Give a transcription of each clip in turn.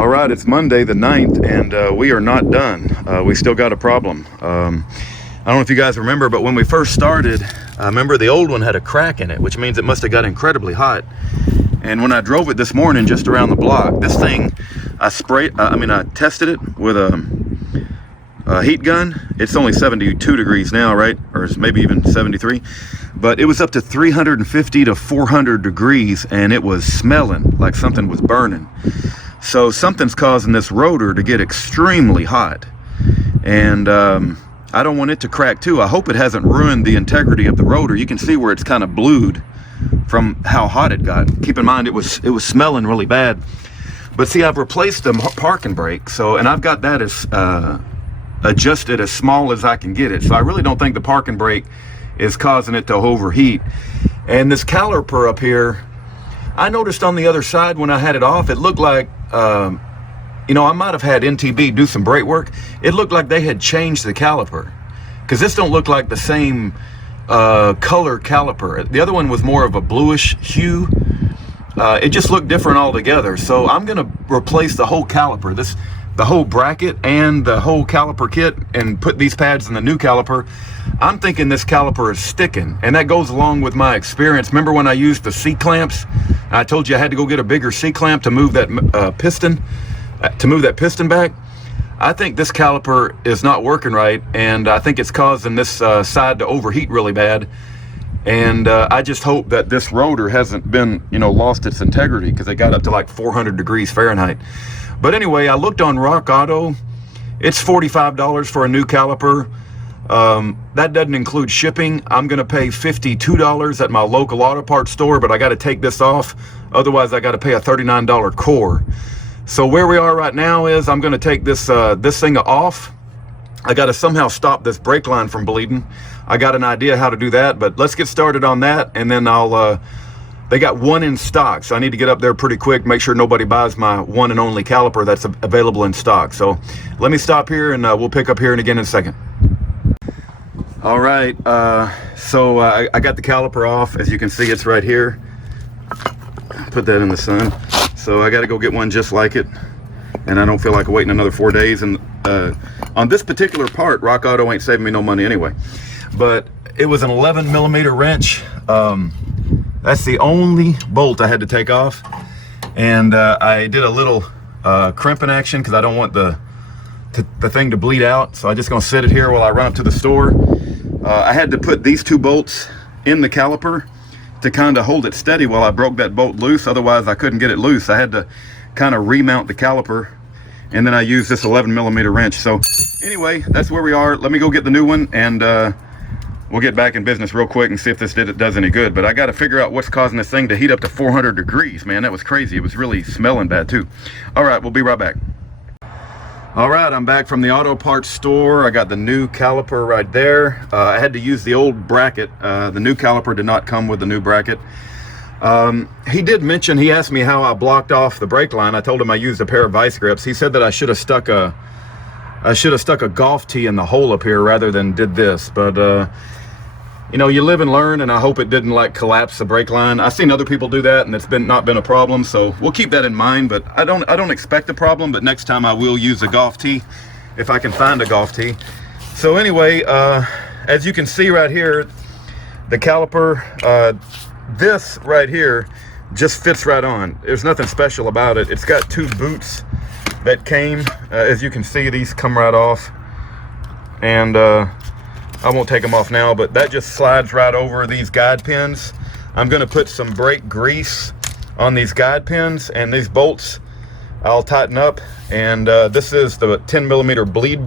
All right, it's Monday the 9th, and we are not done. We still got a problem. I don't know if you guys remember, but when we first started, I remember the old one had a crack in it, which means it must have got incredibly hot. And when I drove it this morning just around the block, this thing, I tested it with a heat gun. It's only 72 degrees now, right? Or it's maybe even 73. But it was up to 350 to 400 degrees, and it was smelling like something was burning. So something's causing this rotor to get extremely hot. And I don't want it to crack too. I hope it hasn't ruined the integrity of the rotor. You can see where it's kind of blued from how hot it got. Keep in mind, it was smelling really bad. But see, I've replaced the parking brake, and I've got that as adjusted as small as I can get it. So I really don't think the parking brake is causing it to overheat. And this caliper up here, I noticed on the other side when I had it off, it looked like, you know, I might have had NTB do some brake work. It looked like they had changed the caliper, because this don't look like the same color caliper. The other one was more of a bluish hue. It just looked different altogether. So I'm gonna replace the whole caliper, the whole bracket and the whole caliper kit, and put these pads in the new caliper. I'm thinking this caliper is sticking, and that goes along with my experience. Remember when I used the C-clamps? I told you I had to go get a bigger C-clamp to move that piston, back. I think this caliper is not working right, and I think it's causing this side to overheat really bad. And I just hope that this rotor hasn't been, you know, lost its integrity, because it got up to like 400 degrees Fahrenheit. But anyway, I looked on Rock Auto. It's $45 for a new caliper. That doesn't include shipping. I'm gonna pay $52 at my local auto parts store, but I gotta take this off. Otherwise, I gotta pay a $39 core. So where we are right now is I'm gonna take this thing off. I gotta somehow stop this brake line from bleeding. I got an idea how to do that, but let's get started on that, and then they got one in stock, so I need to get up there pretty quick, make sure nobody buys my one and only caliper that's available in stock. So let me stop here, and we'll pick up here again in a second. All right, so I got the caliper off. As you can see, it's right here. Put that in the sun. So I got to go get one just like it, and I don't feel like waiting another 4 days. And on this particular part, Rock Auto ain't saving me no money anyway. But it was an 11mm wrench. That's the only bolt I had to take off, and I did a little crimping action because I don't want the thing to bleed out. So I'm just gonna sit it here while I run up to the store. I had to put these two bolts in the caliper to kind of hold it steady while I broke that bolt loose. Otherwise, I couldn't get it loose. I had to kind of remount the caliper, and then I used this 11mm wrench. So anyway, that's where we are. Let me go get the new one, and we'll get back in business real quick and see if this does any good. But I got to figure out what's causing this thing to heat up to 400 degrees, man. That was crazy. It was really smelling bad too. All right, we'll be right back. All right, I'm back from the auto parts store. I got the new caliper right there. I had to use the old bracket. The new caliper did not come with the new bracket. He did mention, he asked me how I blocked off the brake line. I told him I used a pair of vice grips. He said that I should have stuck a golf tee in the hole up here rather than did this. But you know, you live and learn, and I hope it didn't like collapse the brake line. I've seen other people do that, and it's not been a problem, so we'll keep that in mind. But I don't expect a problem, but next time I will use a golf tee if I can find a golf tee. So anyway, as you can see right here, the caliper, this right here just fits right on. There's nothing special about it. It's got two boots that came, as you can see, these come right off, and I won't take them off now, but that just slides right over these guide pins. I'm gonna put some brake grease on these guide pins, and these bolts I'll tighten up. And this is the 10mm bleed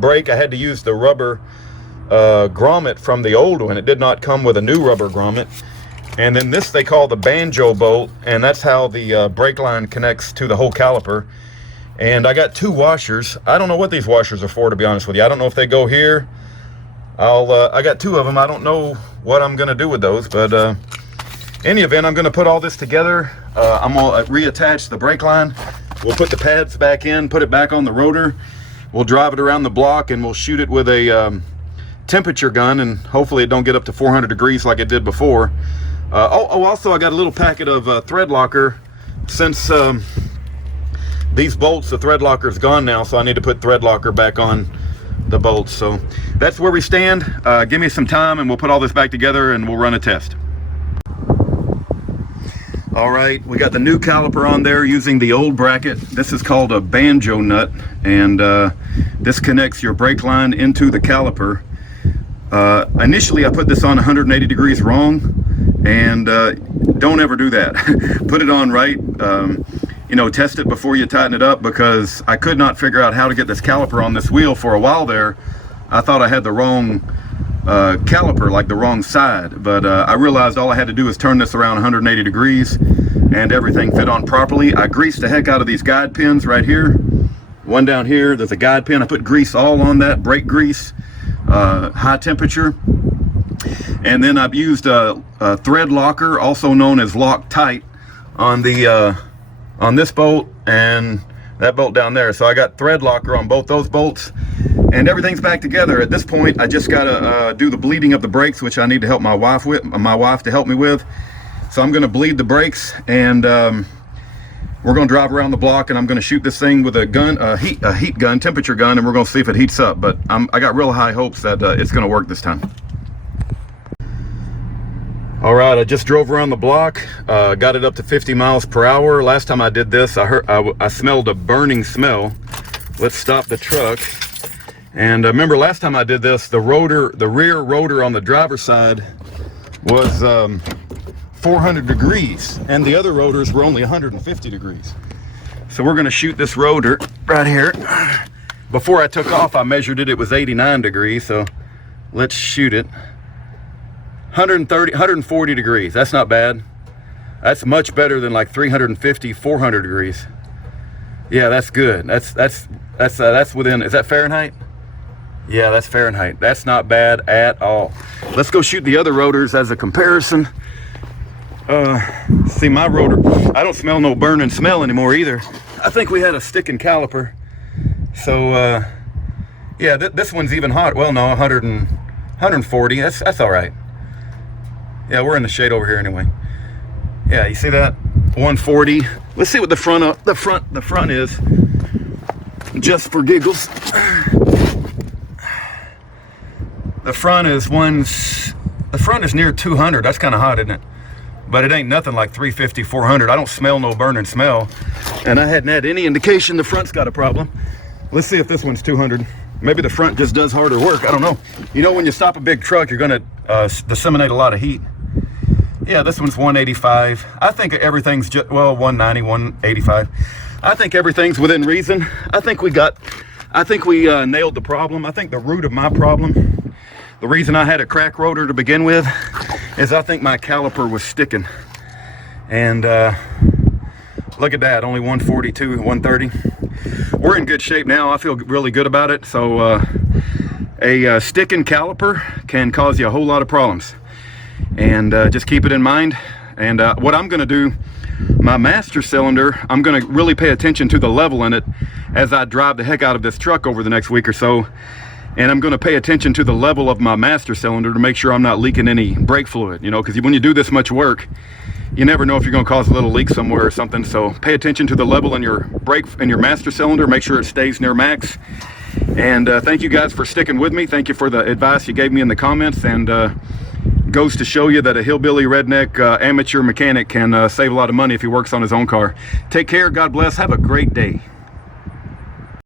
brake. I had to use the rubber grommet from the old one. It did not come with a new rubber grommet. And then this they call the banjo bolt, and that's how the brake line connects to the whole caliper. And I got two washers. I don't know what these washers are for, to be honest with you. I don't know if they go here. I got two of them. I don't know what I'm gonna do with those, but any event, I'm gonna put all this together. I'm gonna reattach the brake line. We'll put the pads back in, put it back on the rotor. We'll drive it around the block, and we'll shoot it with a temperature gun, and hopefully it don't get up to 400 degrees like it did before. Also I got a little packet of thread locker. Since these bolts, the thread locker is gone now, so I need to put thread locker back on the bolts. So that's where we stand. Give me some time and we'll put all this back together and we'll run a test. All right, we got the new caliper on there using the old bracket. This is called a banjo nut, and this connects your brake line into the caliper. Initially I put this on 180 degrees wrong, and don't ever do that. Put it on right. You know, test it before you tighten it up, because I could not figure out how to get this caliper on this wheel for a while there. I thought I had the wrong caliper, like the wrong side, but I realized all I had to do was turn this around 180 degrees and everything fit on properly. I greased the heck out of these guide pins right here. One down here, there's a guide pin. I put grease all on that, brake grease, high temperature. And then I've used a thread locker, also known as Loctite, on the on this bolt and that bolt down there. So I got thread locker on both those bolts, and everything's back together. At this point, I just gotta do the bleeding of the brakes, which I need to help my wife to help me with. So I'm gonna bleed the brakes, and we're gonna drive around the block, and I'm gonna shoot this thing with a gun, a heat gun, temperature gun, and we're gonna see if it heats up. But I got real high hopes that it's gonna work this time. All right, I just drove around the block, got it up to 50 miles per hour. Last time I did this, I smelled a burning smell. Let's stop the truck. And remember last time I did this, the rear rotor on the driver's side was 400 degrees, and the other rotors were only 150 degrees. So we're gonna shoot this rotor right here. Before I took off, I measured it, it was 89 degrees, so let's shoot it. 140 degrees, that's not bad. That's much better than like 350, 400 degrees. Yeah, that's good. That's within, is that Fahrenheit? Yeah, that's Fahrenheit. That's not bad at all. Let's go shoot the other rotors as a comparison. See, my rotor, I don't smell no burning smell anymore either. I think we had a sticking caliper. So, yeah, this one's even hot. Well, no, 140, that's all right. Yeah, we're in the shade over here anyway. Yeah, you see that? 140. Let's see what the front is, just for giggles. The front is near 200. That's kind of hot, isn't it? But it ain't nothing like 350, 400. I don't smell no burning smell, and I hadn't had any indication the front's got a problem. Let's see if this one's 200. Maybe the front just does harder work. I don't know. You know, when you stop a big truck, you're gonna disseminate a lot of heat. Yeah, this one's 185. I think everything's just, well, 190, 185. I think everything's within reason. I think we nailed the problem. I think the root of my problem, the reason I had a crack rotor to begin with, is I think my caliper was sticking. And look at that, only 142, 130. We're in good shape now. I feel really good about it. So a sticking caliper can cause you a whole lot of problems. And just keep it in mind. And what I'm gonna do, my master cylinder, I'm gonna really pay attention to the level in it as I drive the heck out of this truck over the next week or so. And I'm gonna pay attention to the level of my master cylinder to make sure I'm not leaking any brake fluid, you know, because when you do this much work, you never know if you're gonna cause a little leak somewhere or something. So pay attention to the level in your brake, in your master cylinder, make sure it stays near max. And thank you guys for sticking with me. Thank you for the advice you gave me in the comments, and goes to show you that a hillbilly redneck amateur mechanic can save a lot of money if he works on his own car. Take care, God bless, have a great day.